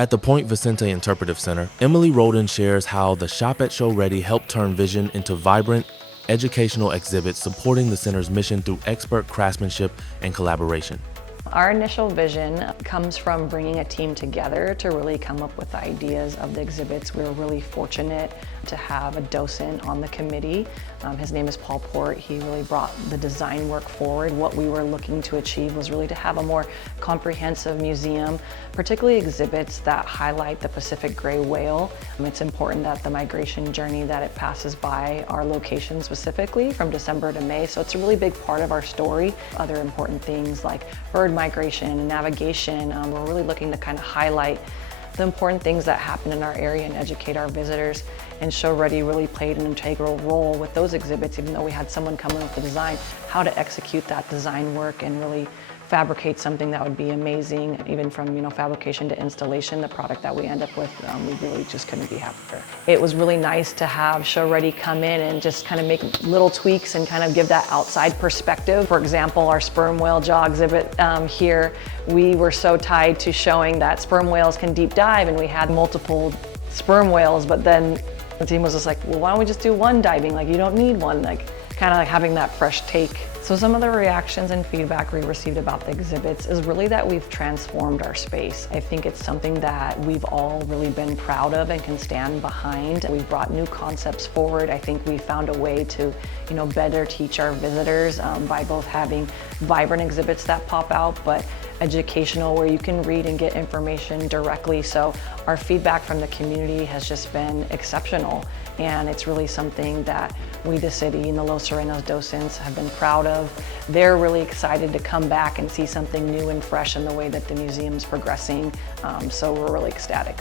At the Point Vicente Interpretive Center, Emily Rodin shares how the Shop at Show Ready helped turn vision into vibrant, educational exhibits supporting the center's mission through expert craftsmanship and collaboration. Our initial vision comes from bringing a team together to really come up with the ideas of the exhibits. We were really fortunate to have a docent on the committee. His name is Paul Port. He really brought the design work forward. What we were looking to achieve was really to have a more comprehensive museum, particularly exhibits that highlight the Pacific gray whale. It's important that the migration journey that it passes by our location specifically from December to May, so it's a really big part of our story. Other important things like bird migration and navigation, we're really looking to kind of highlight the important things that happen in our area and educate our visitors. And Show Ready really played an integral role with those exhibits, even though we had someone come in with the design, how to execute that design work and really fabricate something that would be amazing, even from fabrication to installation. The product that we end up with, we really just couldn't be happier. It was really nice to have Show Ready come in and just kind of make little tweaks and kind of give that outside perspective. For example, our sperm whale jaw exhibit here, we were so tied to showing that sperm whales can deep dive, and we had multiple sperm whales, but then the team was just like, well, why don't we just do one diving? Like, you don't need one, like kind of like having that fresh take. So some of the reactions and feedback we received about the exhibits is really that we've transformed our space. I think it's something that we've all really been proud of and can stand behind. We've brought new concepts forward. I think we found a way to, better teach our visitors by both having vibrant exhibits that pop out, but educational where you can read and get information directly. So our feedback from the community has just been exceptional, and it's really something that we, the city, and the Los Serenos docents have been proud of. They're really excited to come back and see something new and fresh in the way that the museum's progressing, so we're really ecstatic.